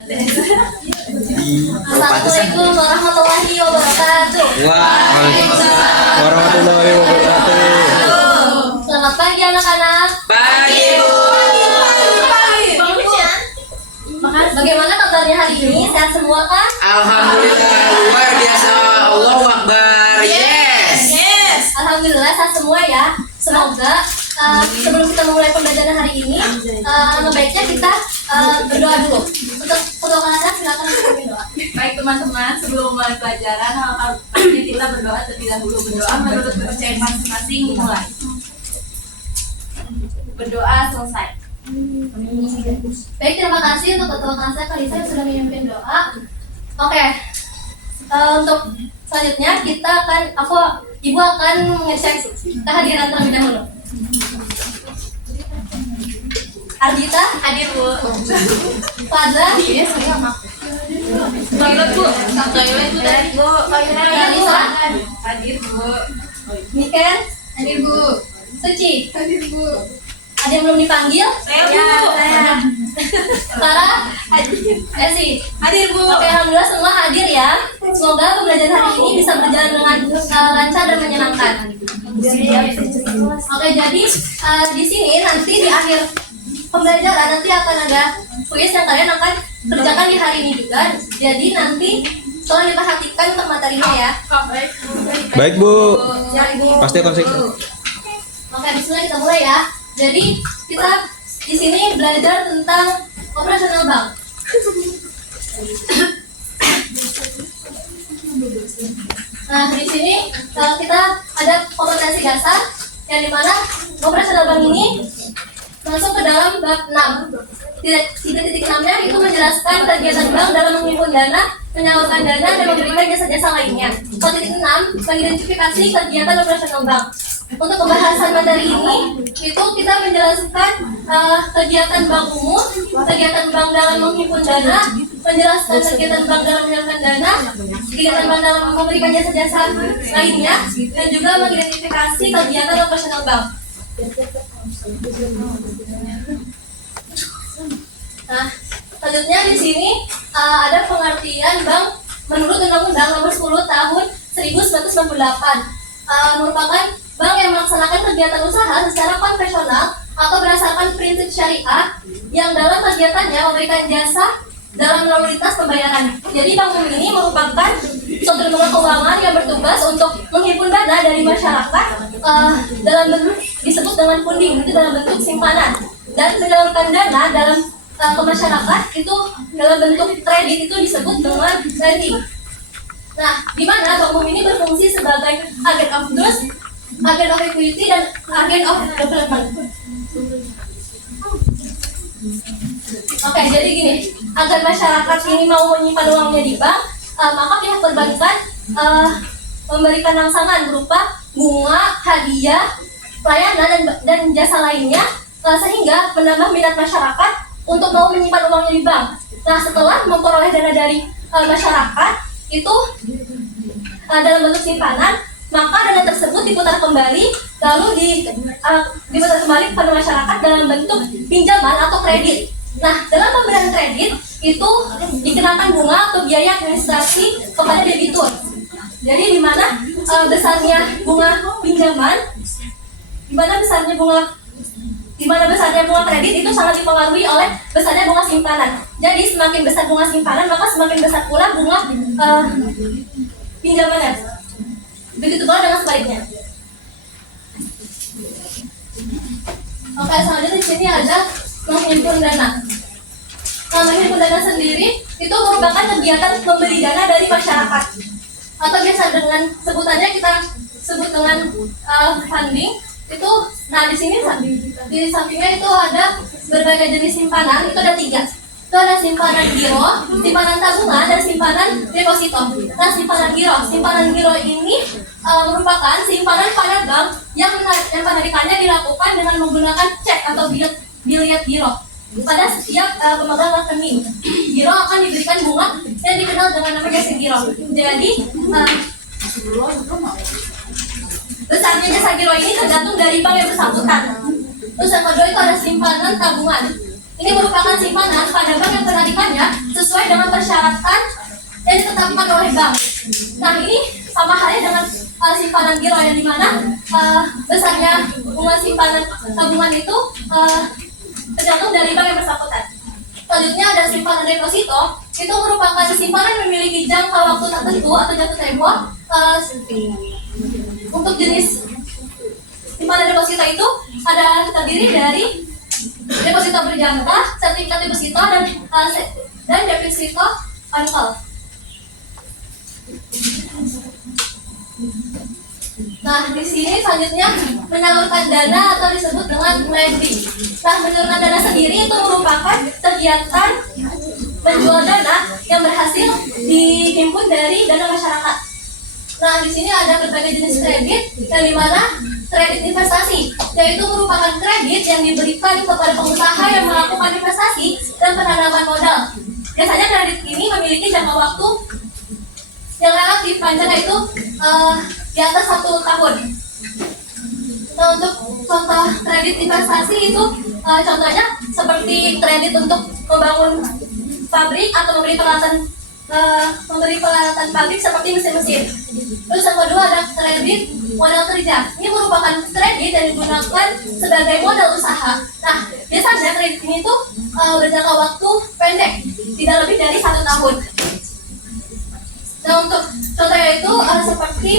Assalamualaikum warahmatullahi wabarakatuh. Waalaikumsalam warahmatullahi wabarakatuh. Selamat pagi anak-anak. Pagi, Bu. Bagaimana kabarnya hari ini? Sehat semua kan? Alhamdulillah, luar biasa. Allahu Akbar. Yes. Alhamdulillah sehat semua ya. Semoga sebelum kita memulai pembelajaran hari ini, baiknya kita berdoa dulu. Untuk kedua anak silakan memimpin doa. Baik teman-teman, sebelum mulai pelajaran, harusnya kita berdoa terlebih dahulu. Berdoa menurut kepercayaan masing-masing dimulai. Berdoa selesai. Baik, terima kasih untuk ketua kelas saya Kalisa yang sudah memimpin doa. Oke, untuk selanjutnya ibu akan mengecek kehadiran terlebih dahulu. Ardita Hadir, Bu. Fadla, Toilet, Bu. Toilet, Bu. Tadi, Bu. Kalisa, Hadir, Bu. Niken, Hadir, Bu. Suci. Hadir, Bu. Ada yang belum dipanggil? Saya, Bu. Tara, Esi. Hadir, Bu. Oke, alhamdulillah semua hadir ya. Semoga pembelajaran hari ini bisa berjalan dengan lancar dan menyenangkan. Oke, jadi di sini nanti di akhir pembelajaran nanti akan ada kuis yang kalian akan kerjakan di hari ini juga. Jadi nanti tolong diperhatikan untuk materinya ya. Baik, Bu. Ya, Ibu. Pasti akan saya. Oke, bismillah kita mulai ya. Jadi kita di sini belajar tentang operasional bank. Nah, di sini kita ada kompetensi dasar yang dimana operasional bank ini masuk ke dalam bab 6. Titik 6-nya itu menjelaskan kegiatan bank dalam menghimpun dana, menyalurkan dana, dan memberikan jasa-jasa lainnya. Kalau titik 6 mengidentifikasi kegiatan operasional bank. Untuk pembahasan materi ini, itu kita menjelaskan kegiatan bank umum, kegiatan bank dalam menghimpun dana, menjelaskan kegiatan bank dalam menyalurkan dana, kegiatan bank dalam memberikan jasa-jasa lainnya, dan juga mengidentifikasi kegiatan operasional bank. Nah, selanjutnya di sini ada pengertian bank menurut Undang-Undang Nomor 10 Tahun 1998, merupakan bank yang melaksanakan kegiatan usaha secara konvensional atau berdasarkan prinsip syariah yang dalam kegiatannya memberikan jasa dalam lalu lintas pembayaran. Jadi bank umum ini merupakan suatu lembaga keuangan yang bertugas untuk menghimpun dana dari masyarakat dalam bentuk disebut dengan funding, itu dalam bentuk simpanan, dan menyalurkan dana dalam ke masyarakat itu dalam bentuk kredit itu disebut dengan lending. Nah, di mana bank umum ini berfungsi sebagai agen of trust, agen of equity, dan agen of development. Oke, jadi gini, agar masyarakat ini mau menyimpan uangnya di bank, maka pihak perbankan memberikan rangsangan berupa bunga, hadiah, pelayanan, dan jasa lainnya, sehingga menambah minat masyarakat untuk mau menyimpan uangnya di bank. Nah, setelah memperoleh dana dari masyarakat itu dalam bentuk simpanan, maka dana tersebut diputar kembali, lalu diputar kembali kepada masyarakat dalam bentuk pinjaman atau kredit. Nah, dalam pemberian kredit itu dikenakan bunga atau biaya administrasi kepada debitur. Jadi di mana besarnya bunga pinjaman, di mana besarnya bunga kredit itu sangat dipengaruhi oleh besarnya bunga simpanan. Jadi semakin besar bunga simpanan, maka semakin besar pula bunga pinjamannya. Begitu pula dengan sebaliknya. Oke, selanjutnya di sini ada menghimpun dana. Nah, menghimpun dana sendiri itu merupakan kegiatan memberi dana dari masyarakat, atau biasa dengan sebutannya kita sebut dengan funding. Itu, nah di sini di sampingnya itu ada berbagai jenis simpanan. Itu ada 3. Itu ada simpanan giro, simpanan tabungan, dan simpanan deposito. Nah, simpanan giro ini merupakan simpanan pada bank yang penarikannya dilakukan dengan menggunakan cek atau biliet giro pada setiap pemegang rekening. Giro akan diberikan bunga yang dikenal dengan nama jasa giro. Jadi besarnya jasa giro ini tergantung dari bank yang bersangkutan. Terus yang kedua itu ada simpanan tabungan. Ini merupakan simpanan pada bank yang penarikannya sesuai sesuai dengan persyaratan yang ditetapkan oleh bank. Nah, ini sama halnya dengan simpanan giro yang dimana besarnya bunga simpanan tabungan itu tergantung dari bank yang bersangkutan. Selanjutnya ada simpanan deposito, itu merupakan simpanan yang memiliki jangka waktu tertentu atau jatuh tempo. Untuk jenis simpanan deposito itu terdiri dari deposito berjangka, sertifikat deposito, dan deposito anual. Nah, di sini selanjutnya menyalurkan dana atau disebut dengan lending. Nah, menyalurkan dana sendiri itu merupakan kegiatan menjual dana yang berhasil dihimpun dari dana masyarakat. Nah, di sini ada berbagai jenis kredit, yang dimana kredit investasi, yaitu merupakan kredit yang diberikan kepada pengusaha yang melakukan investasi dan penanaman modal. Biasanya kredit ini memiliki jangka waktu yang relatif panjang, yaitu di atas 1 tahun. Nah, untuk contoh kredit investasi itu contohnya seperti kredit untuk membangun pabrik atau memberi peralatan pabrik seperti mesin-mesin. Terus yang kedua ada kredit modal kerja. Ini merupakan kredit yang digunakan sebagai modal usaha. Nah, biasanya kredit ini tuh berjangka waktu pendek, tidak lebih dari 1 tahun. Nah, untuk contohnya itu seperti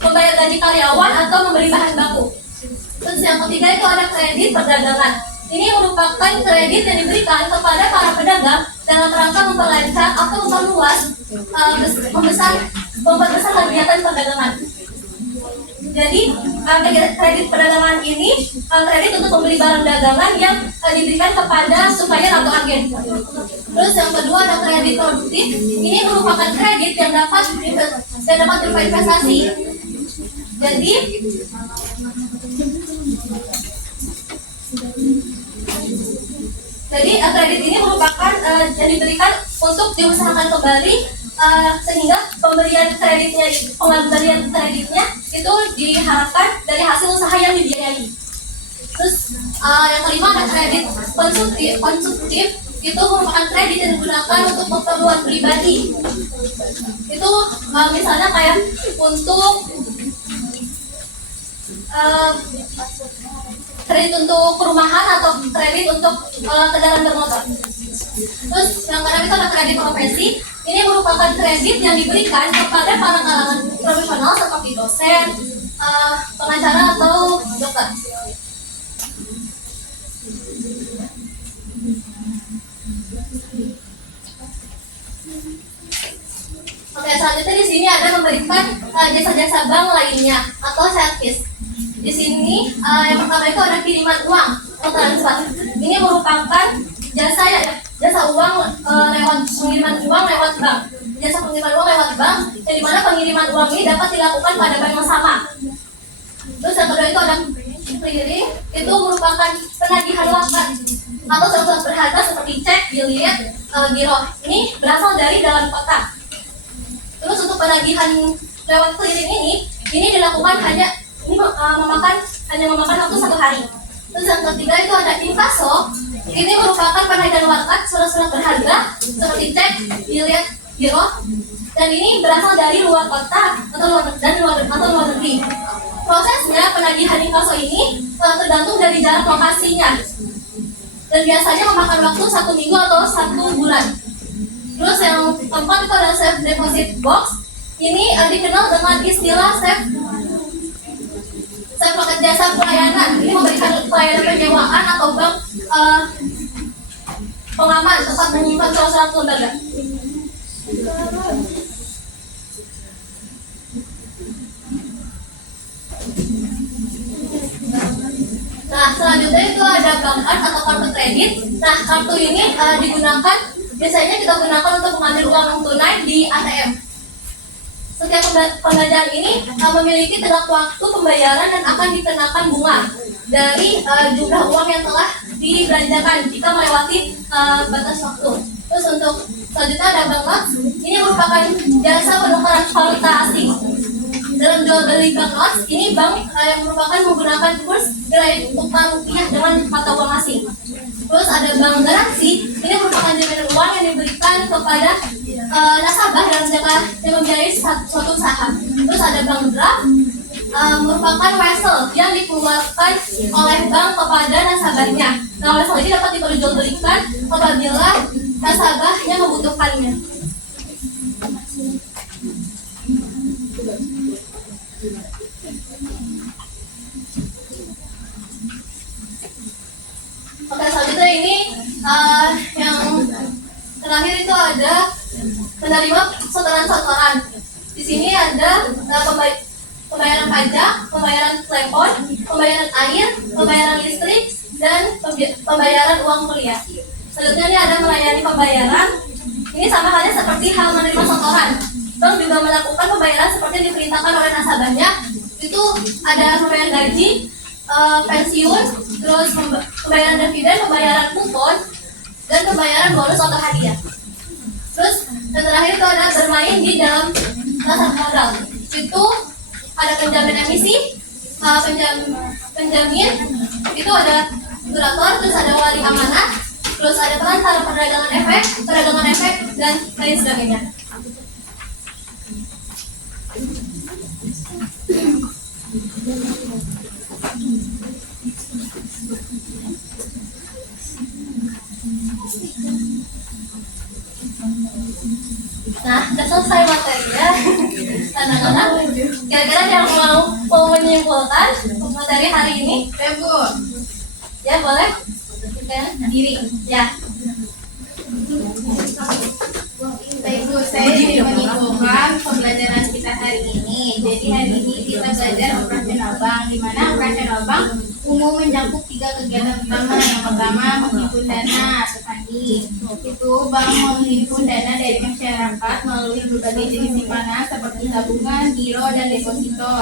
membayar gaji karyawan atau membeli bahan baku. Terus yang ketiga itu ada kredit perdagangan. Ini merupakan kredit yang diberikan kepada para pedagang dalam rangka memperlancar atau memperluas memperbesar kegiatan perdagangan. Jadi kredit perdagangan ini kredit untuk membeli barang dagangan yang diberikan kepada supplier atau agen. Terus yang kedua ada kredit produktif. Ini merupakan kredit yang dapat berupa investasi. Jadi kredit ini merupakan yang diberikan untuk diusahakan kembali, sehingga pemberian kreditnya itu diharapkan dari hasil usaha yang dibiayai. Terus yang kelima ada kredit konsumtif. Itu merupakan kredit yang digunakan untuk keperluan pribadi. Itu misalnya kayak untuk kredit untuk perumahan atau kredit untuk kendaraan bermotor. Terus yang keenam itu ada kredit profesi. Ini merupakan kredit yang diberikan kepada para kalangan profesional seperti dosen, pengacara atau dokter. Oke, selanjutnya di sini ada memberikan jasa-jasa bank lainnya atau servis. Di sini yang pertama itu ada kiriman uang atau transfer. Ini merupakan jasa uang pengiriman uang lewat bank. Jasa pengiriman uang lewat bank, yang dimana pengiriman uang ini dapat dilakukan pada bank yang sama. Terus yang kedua itu ada clearing. Itu merupakan penagihan wakaf atau surat berharga seperti cek, biliet, giro. Ini berasal dari dalam kota. Terus untuk penagihan lewat clearing ini dilakukan hanya memakan waktu 1 hari. Terus yang ketiga itu ada inkaso. Ini merupakan penagihan wakaf surat-surat berharga seperti cek, biliet, giro, dan ini berasal dari luar kota atau luar negeri. Prosesnya penagihan inkaso ini tergantung dari jarak lokasinya, dan biasanya memakan waktu 1 minggu atau 1 bulan. Terus yang keempat itu ada safe deposit box. Ini dikenal dengan istilah safe paket jasa pelayanan. Ini memberikan pelayanan penyewaan atau bank pengaman tempat menyimpan surat-surat lembaga. Nah, selanjutnya itu ada bank card atau kartu kredit. Nah, kartu ini biasanya kita gunakan untuk mengambil uang tunai di ATM. Setiap pembayaran ini memiliki tenggat waktu pembayaran dan akan dikenakan bunga dari jumlah uang yang telah dibelanjakan jika melewati batas waktu. Terus untuk selanjutnya ada banknotes. Ini merupakan jasa penukaran valuta asing. Dalam jual beli banknotes, ini bank yang merupakan menggunakan kurs nilai tukar rupiah dengan mata uang asing. Terus ada bank garansi. Ini merupakan kepada nasabah dalam jangka yang membiayai suatu usaha. Terus ada bank draft, merupakan wesel yang dikeluarkan oleh bank kepada nasabahnya. Nah, wesel ini dapat diperjualbelikan apabila nasabahnya membutuhkannya. Oke, selanjutnya ini yang terakhir itu ada menerima setoran-setoran. Di sini ada pembayaran pajak, pembayaran telepon, pembayaran air, pembayaran listrik, dan pembayaran uang kuliah. Selanjutnya ini ada melayani pembayaran. Ini sama halnya seperti hal menerima setoran. Bank juga melakukan pembayaran seperti yang diperintahkan oleh nasabahnya. Itu ada pembayaran gaji, pensiun, terus pembayaran dividen, pembayaran kupon, dan pembayaran bonus atau hadiah. Terus yang terakhir itu ada bermain di dalam pasar modal. Itu ada penjamin emisi, penjamin, itu ada regulator, terus ada wali amanat, terus ada perantara perdagangan efek, dan lain sebagainya. Nah, udah selesai materinya. Anak-anak, kira-kira yang mau menyimpulkan materi hari ini? Ya, Bu. Ya, boleh? Diri. Ya. Baik Bu, saya ingin menyimpulkan pembelajaran kita hari ini. Jadi hari ini kita belajar operasional bank, di mana operasional bank umum mencakup 3 kegiatan utama. Yang pertama menghimpun dana atau funding. Itu bank menghimpun dana dari masyarakat melalui berbagai jenis simpanan seperti tabungan, giro, dan deposito.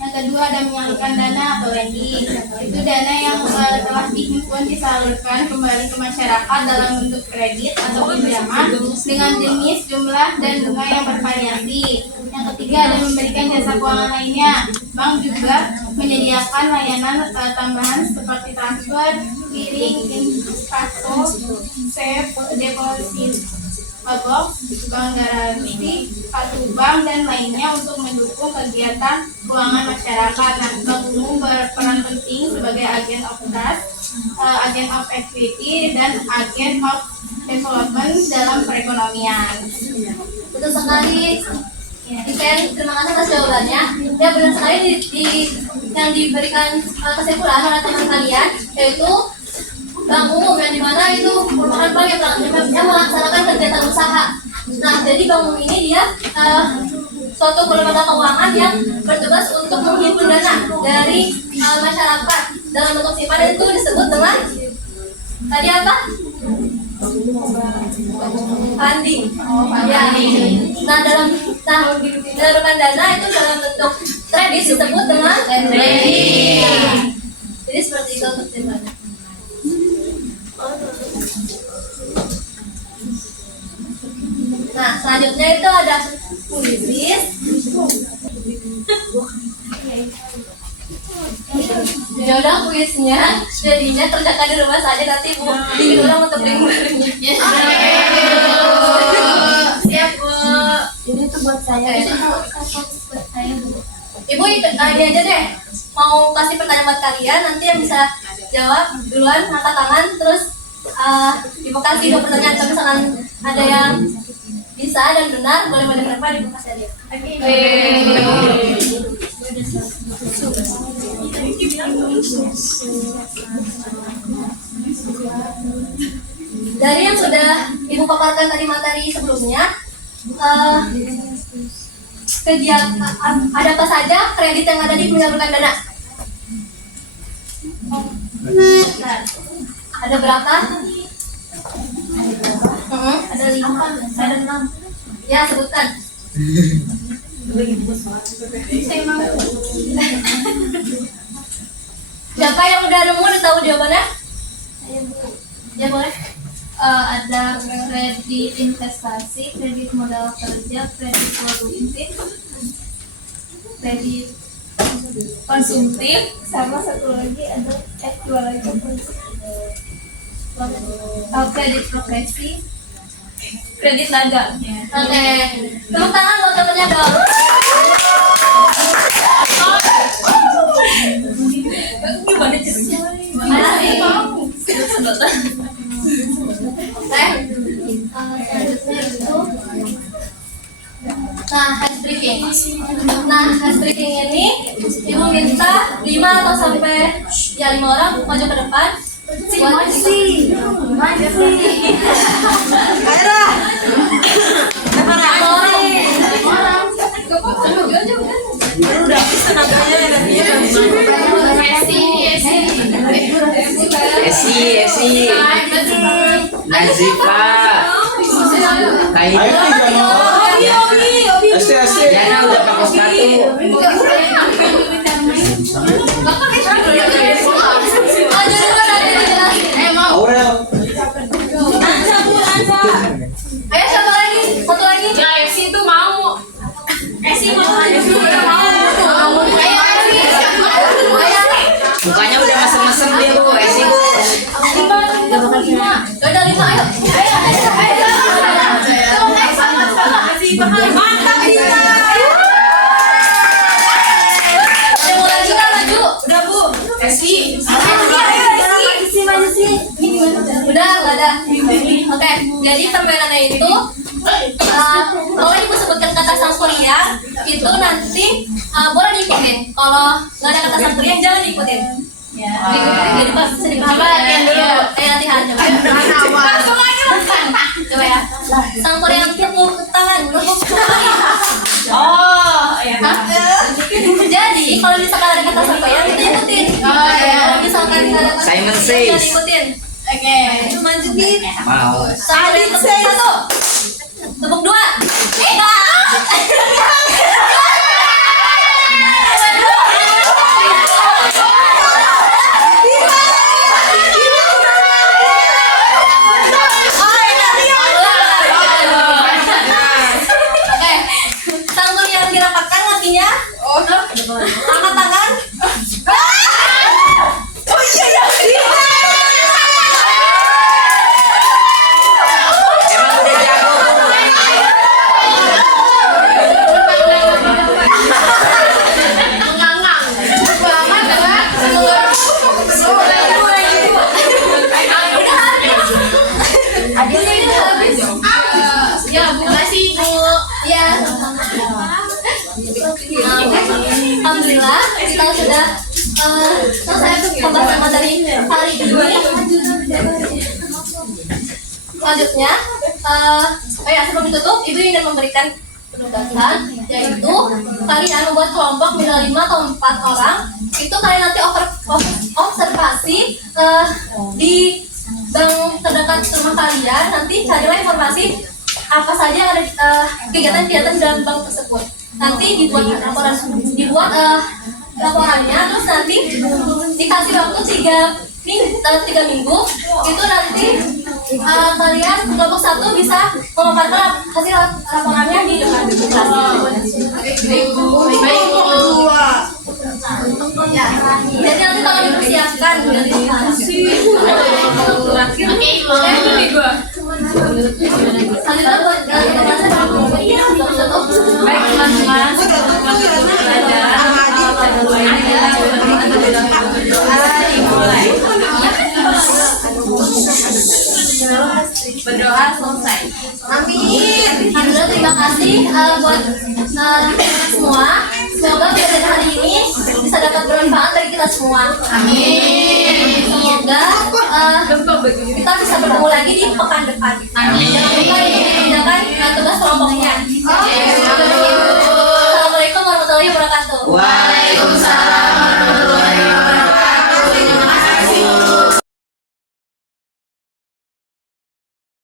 Yang kedua ada menyalurkan dana atau lending. Itu dana yang telah dihimpun disalurkan kembali ke masyarakat dalam bentuk kredit atau pinjaman dengan jenis, jumlah, dan bunga yang bervariasi. Yang ketiga ada memberikan jasa keuangan lainnya. Bank juga menyediakan layanan tambahan seperti transfer, clearing, inkasso, safe, deposit, box, bank garansi, kartu bank, dan lainnya untuk mendukung kegiatan keuangan masyarakat. Nah, bank umum berperan penting sebagai agen of trust, agen of equity, dan agen of development dalam perekonomian. Betul sekali. Iken, terima kasih atas jawabannya. Ya, benar sekali yang diberikan kesimpulan oleh teman kalian, yaitu bank umum yang dimana itu merupakan bank yang melaksanakan kegiatan usaha. Nah, jadi bank umum ini dia suatu lembaga keuangan yang bertugas untuk menghimpun dana dari masyarakat dalam bentuk simpanan. Itu disebut dengan tadi apa? Funding. Ya. Nah, menyalurkan dana itu dalam bentuk kredit disebut dengan lending. Jadi seperti itu untuk simpanan. Nah, selanjutnya itu ada kuisis. Ya udah kuisnya, jadinya kerjakan di rumah saja, nanti Bu bikin ulang untuk link barunya. Siap Bu. Ini tuh buat saya. Ibu ini aja deh. Mau kasih pertanyaan buat kalian, nanti yang bisa jawab duluan angkat tangan, terus Ibu kasih 2 pertanyaan. Kalau misalkan ada yang bisa dan benar, boleh berapa Ibu kasih aja. Dari yang sudah Ibu paparkan tadi materi sebelumnya, ada apa saja kredit yang ada di penyaluran dana? Ada berapa? Ada 5, ada 6. Ya, sebutkan. Siapa yang udah nemu, udah tahu jawabannya? Ya, boleh. Ada kredit investasi, kredit modal kerja, kredit produktif, kredit konsumtif, sama satu lagi ada dua lagi kredit progresif, kredit dagang. Oke, tepuk tangan buat temennya dong. Gimana ceritanya? Mana sih? Selanjutnya itu hash briefing. Hash briefing ini ibu minta 5 atau sampai 5 orang maju ke depan. Masih. Ayo Esi, Nazifa, Kaina, Yana udah pakai sepatu. Aurel. Ayo satu lagi. Ya, Esi itu mau. Esi mau aja mau. Ayo. Mukanya udah mesem-mesem dia bu, Esi bu. Udah 5, ayo. Mantap Dina. Mau lagi kan maju? Udah bu. Esi. Udah nggak ada. Oke, jadi permainannya itu kalau ibu sebutkan kata Sangkuriang itu nanti boleh diikutin. Kalau nggak ada kata Sangkuriang jangan diikutin. Jadi pas sedikit latihan dulu. Latihan coba. Coba ya. Sangkuriang tepuk tangan, tepuk tangan. Oh, ya. Jadi kalau misalkan ada kata Sangkuriang kita ikutin. Kalau misalkan nggak ada kata Simon Sangkuriang Says. jangan ikutin. Oke. Manjukin. Mau. Tepuk 1. Tepuk 2. Oke, sanggul yang dirapatkan nantinya. Angkat tangan. Emang udah jago bu. Ya, makasih Ibu. Ya. Alhamdulillah kita sudah selesai pembahasan materi hari ini. Selanjutnya, sebelum ditutup, Ibu ingin memberikan penugasan, yaitu kalian membuat kelompok minimal 5 atau 4 orang. Itu kalian nanti observasi di bank terdekat rumah kalian. Nanti carilah informasi apa saja yang ada kegiatan-kegiatan dalam bank tersebut. Nanti dibuat laporannya, terus nanti dikasih waktu 3 minggu. Itu nanti kalian kelompok 1 bisa memaparkan hasil laporannya di depan kelas. Jadi nanti tolong dipersiapkan dari sekarang. Oke, Ibu. Selanjutnya buat Baik, teman-teman. Berdoa selesai. Amin. Alhamdulillah, terima kasih buat semua. Semoga pelajaran hari ini bisa dapat bermanfaat bagi kita semua. Amin. Semoga kita bisa bertemu lagi di pekan depan. Amin. Jangan lupa dikerjakan tugas kelompoknya. Assalamualaikum warahmatullahi wabarakatuh. Wah.